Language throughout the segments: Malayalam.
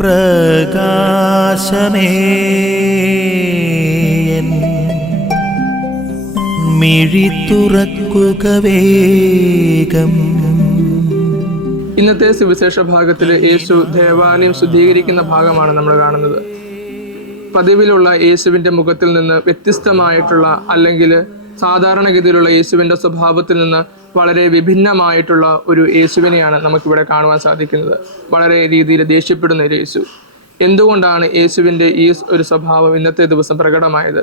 പ്രകാശമേ മിഴി തുറക്കുക വേഗം. ഇന്നത്തെ സുവിശേഷ ഭാഗത്തിൽ യേശു ദേവാലയം ശുദ്ധീകരിക്കുന്ന ഭാഗമാണ് നമ്മൾ കാണുന്നത്. പതിവിലുള്ള യേശുവിൻ്റെ മുഖത്തിൽ നിന്ന് വ്യത്യസ്തമായിട്ടുള്ള, അല്ലെങ്കിൽ സാധാരണഗതിയിലുള്ള യേശുവിൻ്റെ സ്വഭാവത്തിൽ നിന്ന് വളരെ വിഭിന്നമായിട്ടുള്ള ഒരു യേശുവിനെയാണ് നമുക്കിവിടെ കാണുവാൻ സാധിക്കുന്നത്. വളരെ രീതിയിൽ ദേഷ്യപ്പെടുന്ന ഒരു യേശു. എന്തുകൊണ്ടാണ് യേശുവിൻ്റെ ഈ ഒരു സ്വഭാവം ഇന്നത്തെ ദിവസം പ്രകടമായത്?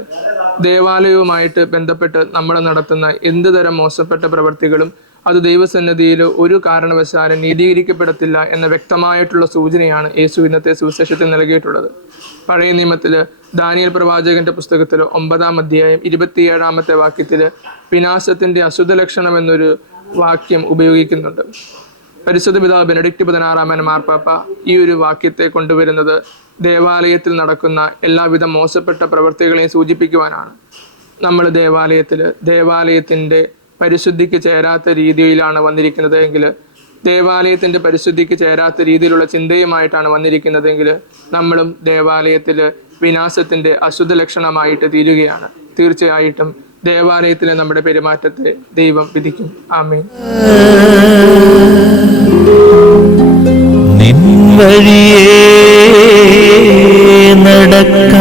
ദേവാലയവുമായിട്ട് ബന്ധപ്പെട്ട് നമ്മൾ നടത്തുന്ന എന്ത് തരം മോശപ്പെട്ട പ്രവൃത്തികളും അത് ദൈവസന്നിധിയിൽ ഒരു കാരണവശാലും നീതീകരിക്കപ്പെടത്തില്ല എന്ന വ്യക്തമായിട്ടുള്ള സൂചനയാണ് യേശു ഇന്നത്തെ സുവിശേഷത്തിൽ നൽകിയിട്ടുള്ളത്. പഴയ നിയമത്തിൽ ദാനിയേൽ പ്രവാചകന്റെ പുസ്തകത്തിൽ 9-ാം അധ്യായം 27-ാമത്തെ വാക്യത്തിൽ വിനാശത്തിന്റെ അശുദ്ധ ലക്ഷണം എന്നൊരു വാക്യം ഉപയോഗിക്കുന്നുണ്ട്. പരിശുദ്ധ പിതാവ് ബെനഡിക്ട് 16 മാർപ്പാപ്പ ഈ ഒരു വാക്യത്തെ കൊണ്ടുവരുന്നത് ദേവാലയത്തിൽ നടക്കുന്ന എല്ലാവിധ മോശപ്പെട്ട പ്രവൃത്തികളെയും സൂചിപ്പിക്കുവാനാണ്. നമ്മൾ ദേവാലയത്തിൻ്റെ പരിശുദ്ധിക്ക് ചേരാത്ത രീതിയിലാണ് വന്നിരിക്കുന്നത് എങ്കിൽ, ദേവാലയത്തിൻ്റെ പരിശുദ്ധിക്ക് ചേരാത്ത രീതിയിലുള്ള ചിന്തയുമായിട്ടാണ് വന്നിരിക്കുന്നതെങ്കിൽ, നമ്മളും ദേവാലയത്തിൽ വിനാശത്തിൻ്റെ അശുദ്ധ ലക്ഷണമായിട്ട് തീരുകയാണ്. തീർച്ചയായിട്ടും ദേവാലയത്തിലെ നമ്മുടെ പെരുമാറ്റത്തെ ദൈവം വിധിക്കും. ആമേൻ. നിൻ വഴിയേ നടക്കാം.